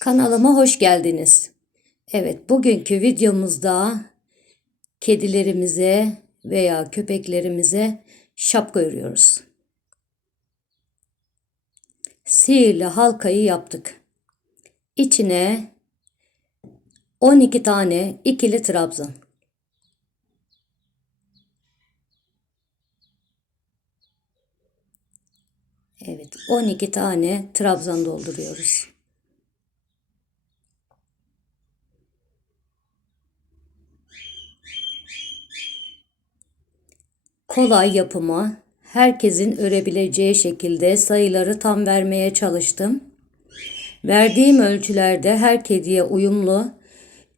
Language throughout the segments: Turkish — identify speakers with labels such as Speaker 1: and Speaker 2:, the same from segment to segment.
Speaker 1: Kanalıma hoş geldiniz. Evet, bugünkü videomuzda kedilerimize veya köpeklerimize şapka örüyoruz. Sihirli halkayı yaptık. İçine 12 tane ikili trabzan. Evet, 12 tane trabzan dolduruyoruz. Kolay yapımı, herkesin örebileceği şekilde sayıları tam vermeye çalıştım. Verdiğim ölçülerde her kediye uyumlu,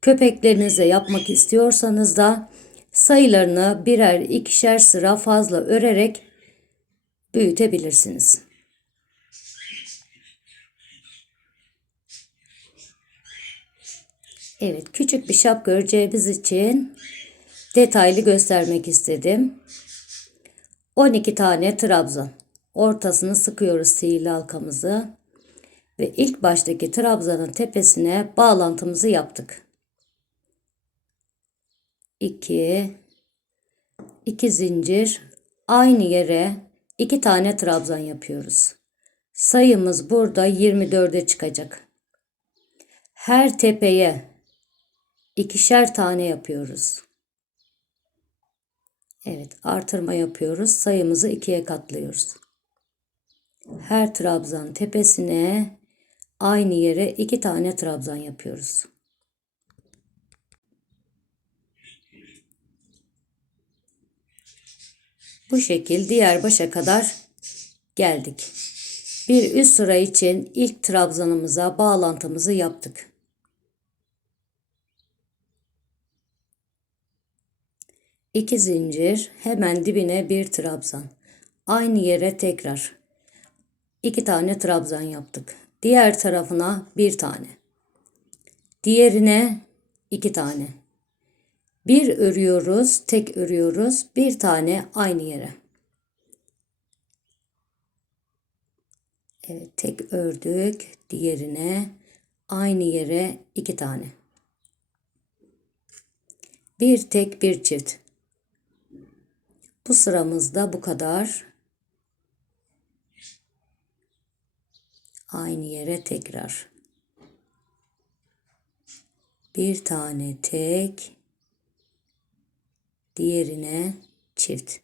Speaker 1: köpeklerinize yapmak istiyorsanız da sayılarını birer ikişer sıra fazla örerek büyütebilirsiniz. Evet, küçük bir şapka öreceğimiz için detaylı göstermek istedim. 12 tane trabzan. Ortasını sıkıyoruz sihirli halkamızı. Ve ilk baştaki trabzanın tepesine bağlantımızı yaptık. 2 2 zincir aynı yere 2 tane trabzan yapıyoruz. Sayımız burada 24'e çıkacak. Her tepeye ikişer tane yapıyoruz. Evet artırma yapıyoruz. Sayımızı ikiye katlıyoruz. Her trabzan tepesine aynı yere iki tane trabzan yapıyoruz. Bu şekil diğer başa kadar geldik. Bir üst sıra için ilk trabzanımıza bağlantımızı yaptık. 2 zincir hemen dibine bir trabzan. Aynı yere tekrar 2 tane trabzan yaptık. Diğer tarafına bir tane. Diğerine iki tane. Bir örüyoruz, tek örüyoruz, bir tane aynı yere. Evet, tek ördük, diğerine aynı yere iki tane. Bir tek bir çift. Bu sıramızda bu kadar. Aynı yere tekrar. Bir tane tek. Diğerine çift.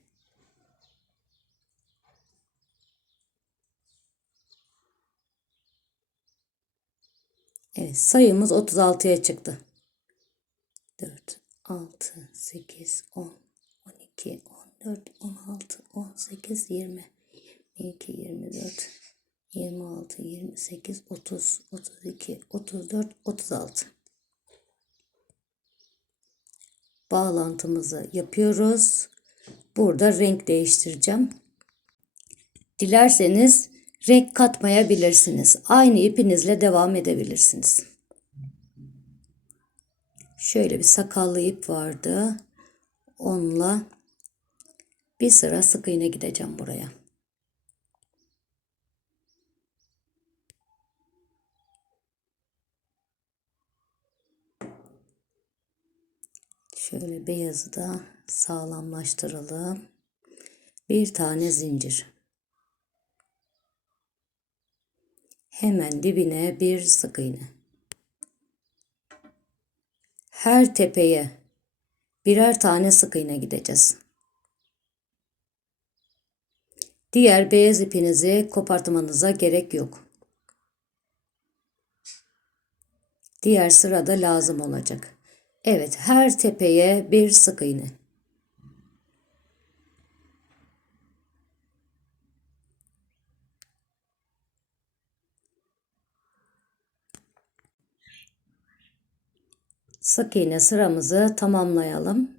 Speaker 1: Evet sayımız 36'ya çıktı. 4, 6, 8, 10, 12, 14, 16, 18, 20, 22, 24, 26, 28, 30, 32, 34, 36. Bağlantımızı yapıyoruz. Burada renk değiştireceğim. Dilerseniz renk katmayabilirsiniz. Aynı ipinizle devam edebilirsiniz. Şöyle bir sakallı ip vardı. Onunla bir sıra sık iğne gideceğim buraya. Şöyle beyazı da sağlamlaştıralım. Bir tane zincir. Hemen dibine bir sık iğne. Her tepeye birer tane sık iğne gideceğiz. Diğer beyaz ipinizi kopartmanıza gerek yok. Diğer sırada lazım olacak. Evet her tepeye bir sık iğne. Sık iğne sıramızı tamamlayalım.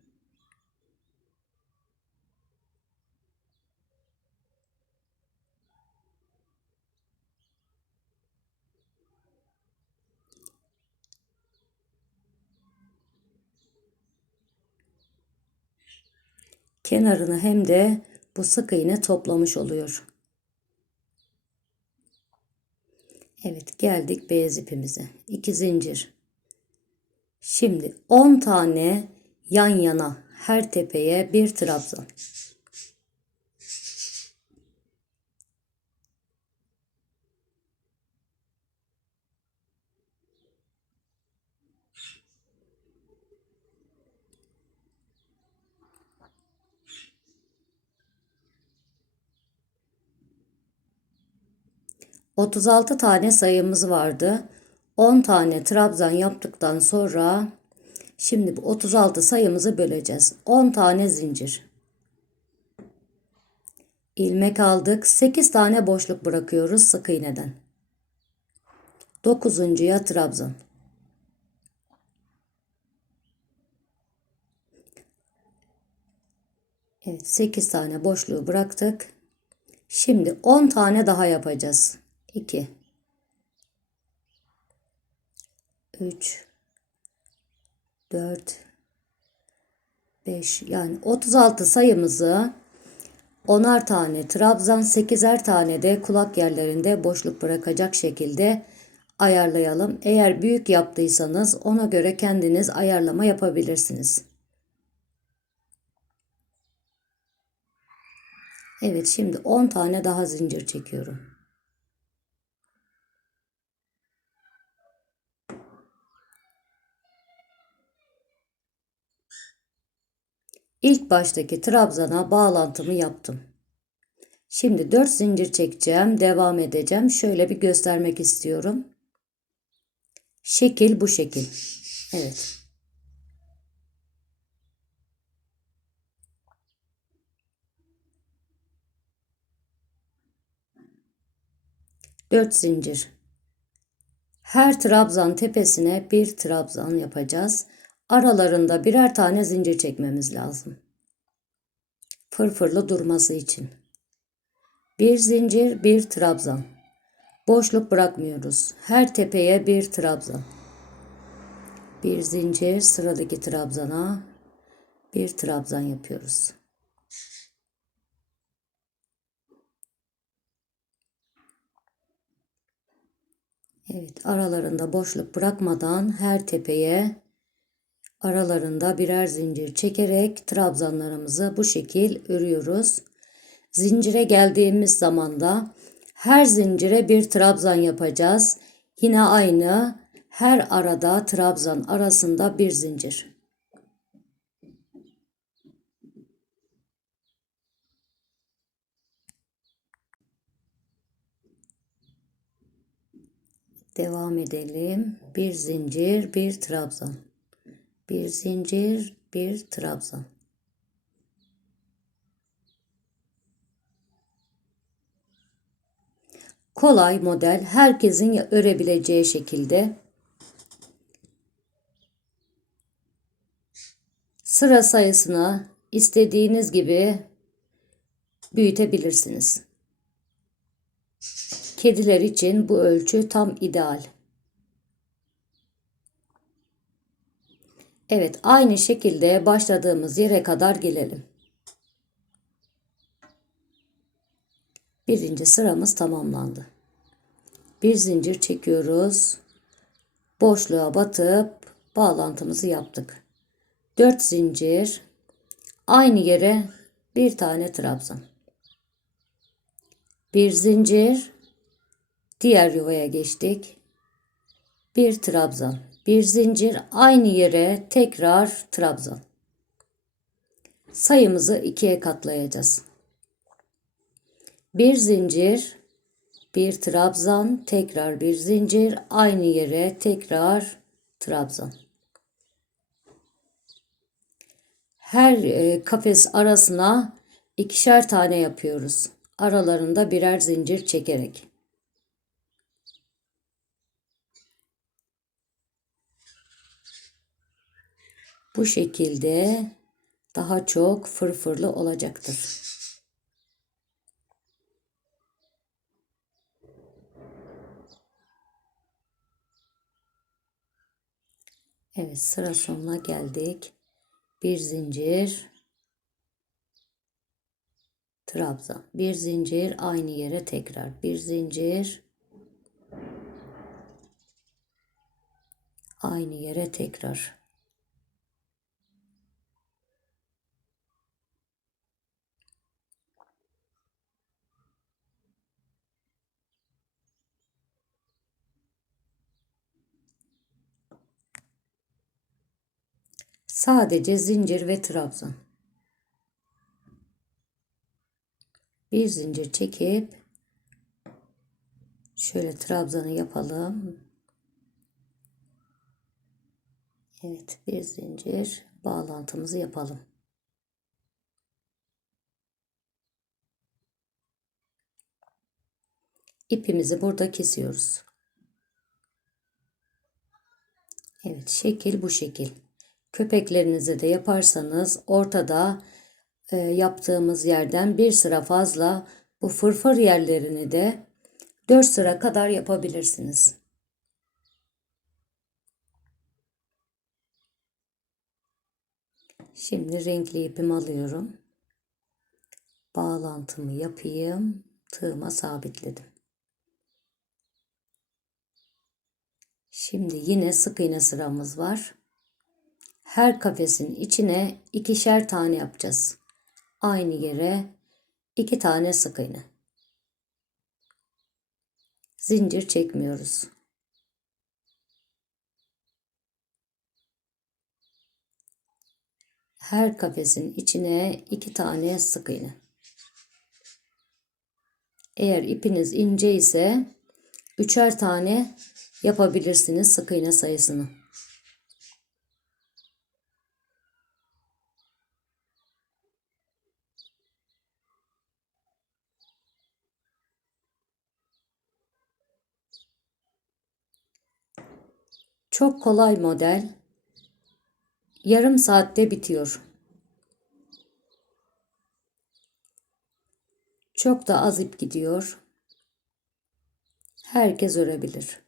Speaker 1: Kenarını hem de bu sık iğne toplamış oluyor. Evet geldik beyaz ipimize. 2 zincir. Şimdi 10 tane yan yana her tepeye bir trabzan. Otuz altı tane sayımız vardı. 10 tane trabzan yaptıktan sonra şimdi bu 36 sayımızı böleceğiz. 10 tane zincir. ilmek aldık. 8 tane boşluk bırakıyoruz sık iğneden. 9.ya trabzan. Evet 8 tane boşluğu bıraktık. Şimdi 10 tane daha yapacağız. 2 3 4 5 yani 36 sayımızı 10'ar tane trabzan 8'er tane de kulak yerlerinde boşluk bırakacak şekilde ayarlayalım. Eğer büyük yaptıysanız ona göre kendiniz ayarlama yapabilirsiniz. Evet şimdi 10 tane daha zincir çekiyorum. İlk baştaki trabzana bağlantımı yaptım. Şimdi 4 zincir çekeceğim, devam edeceğim. Şöyle bir göstermek istiyorum. Şekil bu şekil. Evet. Dört zincir. Her trabzan tepesine bir trabzan yapacağız. Aralarında birer tane zincir çekmemiz lazım. Fırfırlı durması için. Bir zincir, bir trabzan. Boşluk bırakmıyoruz. Her tepeye bir trabzan. Bir zincir sıradaki trabzana bir trabzan yapıyoruz. Evet, aralarında boşluk bırakmadan her tepeye aralarında birer zincir çekerek trabzanlarımızı bu şekil örüyoruz. Zincire geldiğimiz zaman da her zincire bir trabzan yapacağız. Yine aynı her arada trabzan arasında bir zincir. Devam edelim. Bir zincir, bir trabzan. Bir zincir, bir trabzan. Kolay model, herkesin örebileceği şekilde sıra sayısını istediğiniz gibi büyütebilirsiniz. Kediler için bu ölçü tam ideal. Evet, aynı şekilde başladığımız yere kadar gelelim. Birinci sıramız tamamlandı. Bir zincir çekiyoruz. Boşluğa batıp bağlantımızı yaptık. 4 zincir. Aynı yere bir tane trabzan. Bir zincir. Diğer yuvaya geçtik. Bir trabzan. Bir zincir aynı yere tekrar trabzan. Sayımızı ikiye katlayacağız. Bir zincir, bir trabzan, tekrar bir zincir, aynı yere tekrar trabzan. Her e, kafes arasına ikişer tane yapıyoruz. Aralarında birer zincir çekerek. Bu şekilde daha çok fırfırlı olacaktır. Evet sıra sonuna geldik. Bir zincir. Trabzan. Bir zincir aynı yere tekrar. Bir zincir. Aynı yere tekrar. Sadece zincir ve trabzan. Bir zincir çekip şöyle trabzanı yapalım. Evet, bir zincir bağlantımızı yapalım. İpimizi burada kesiyoruz. Evet, şekil bu şekil. Köpeklerinize de yaparsanız ortada e, yaptığımız yerden bir sıra fazla bu fırfır yerlerini de 4 sıra kadar yapabilirsiniz. Şimdi renkli ipimi alıyorum. Bağlantımı yapayım. Tığıma sabitledim. Şimdi yine sık iğne sıramız var. Her kafesin içine ikişer tane yapacağız. Aynı yere iki tane sık iğne. Zincir çekmiyoruz. Her kafesin içine iki tane sık iğne. Eğer ipiniz ince ise üçer tane yapabilirsiniz sık iğne sayısını. Çok kolay model. Yarım saatte bitiyor. Çok da az ip gidiyor. Herkes örebilir.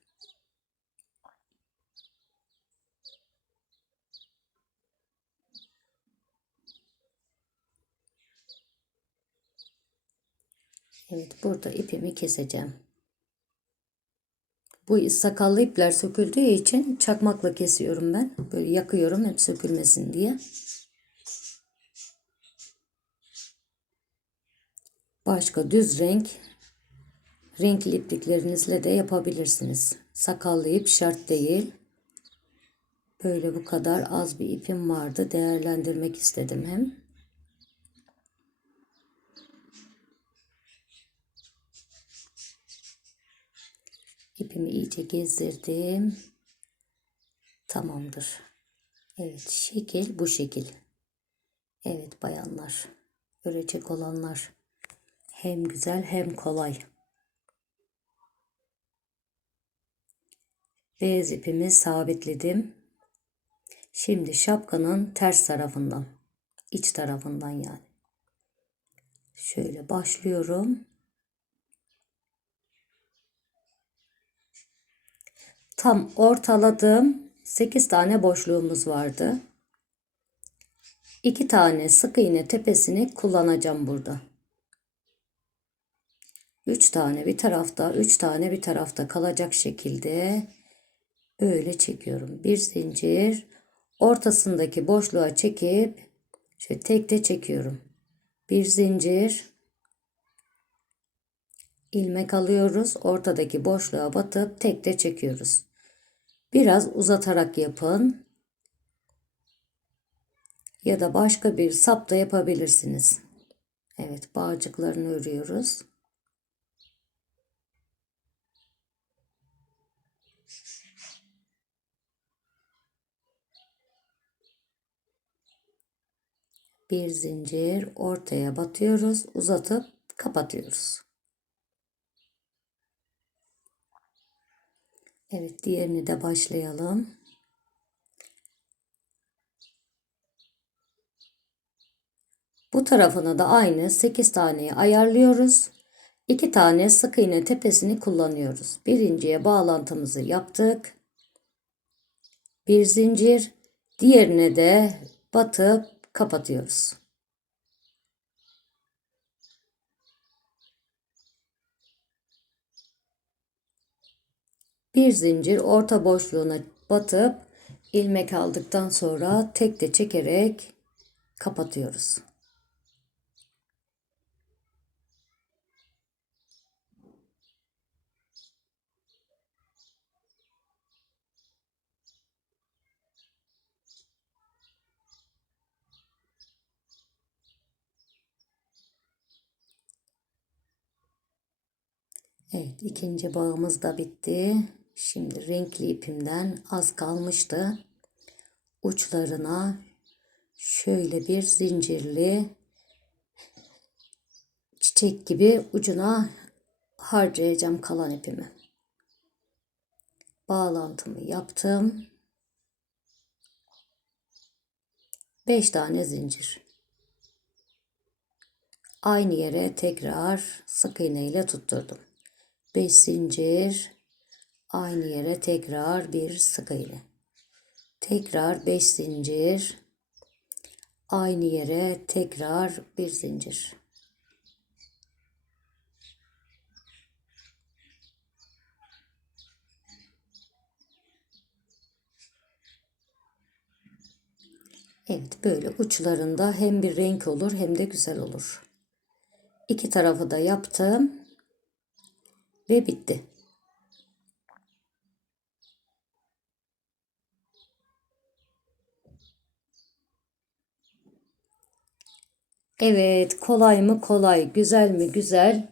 Speaker 1: Evet burada ipimi keseceğim. Bu sakallı ipler söküldüğü için çakmakla kesiyorum ben. Böyle yakıyorum hep sökülmesin diye. Başka düz renk renkli ipliklerinizle de yapabilirsiniz. Sakallı ip şart değil. Böyle bu kadar az bir ipim vardı. Değerlendirmek istedim hem. İpimi iyice gezdirdim. Tamamdır. Evet şekil bu şekil. Evet bayanlar. Örecek olanlar. Hem güzel hem kolay. Beyaz ipimi sabitledim. Şimdi şapkanın ters tarafından, iç tarafından yani. Şöyle başlıyorum. Tam ortaladım. 8 tane boşluğumuz vardı. 2 tane sık iğne tepesini kullanacağım burada. 3 tane bir tarafta, 3 tane bir tarafta kalacak şekilde böyle çekiyorum. Bir zincir ortasındaki boşluğa çekip şöyle tekte çekiyorum. Bir zincir ilmek alıyoruz. Ortadaki boşluğa batıp tekte çekiyoruz. Biraz uzatarak yapın. Ya da başka bir sap da yapabilirsiniz. Evet bağcıklarını örüyoruz. Bir zincir ortaya batıyoruz. Uzatıp kapatıyoruz. Evet diğerini de başlayalım. Bu tarafını da aynı 8 taneye ayarlıyoruz. 2 tane sık iğne tepesini kullanıyoruz. Birinciye bağlantımızı yaptık. Bir zincir, diğerine de batıp kapatıyoruz. Bir zincir orta boşluğuna batıp ilmek aldıktan sonra tek de çekerek kapatıyoruz. Evet, ikinci bağımız da bitti. Şimdi renkli ipimden az kalmıştı. Uçlarına şöyle bir zincirli çiçek gibi ucuna harcayacağım kalan ipimi. Bağlantımı yaptım. 5 tane zincir. Aynı yere tekrar sık iğne ile tutturdum. 5 zincir aynı yere tekrar bir sık iğne. Tekrar 5 zincir aynı yere tekrar bir zincir. Evet böyle uçlarında hem bir renk olur hem de güzel olur. İki tarafı da yaptım ve bitti. Evet, kolay mı kolay, güzel mi güzel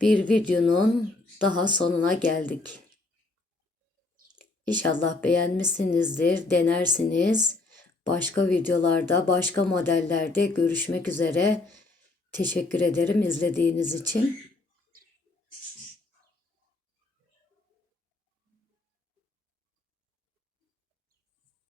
Speaker 1: bir videonun daha sonuna geldik. İnşallah beğenmişsinizdir, denersiniz. Başka videolarda, başka modellerde görüşmek üzere. Teşekkür ederim izlediğiniz için.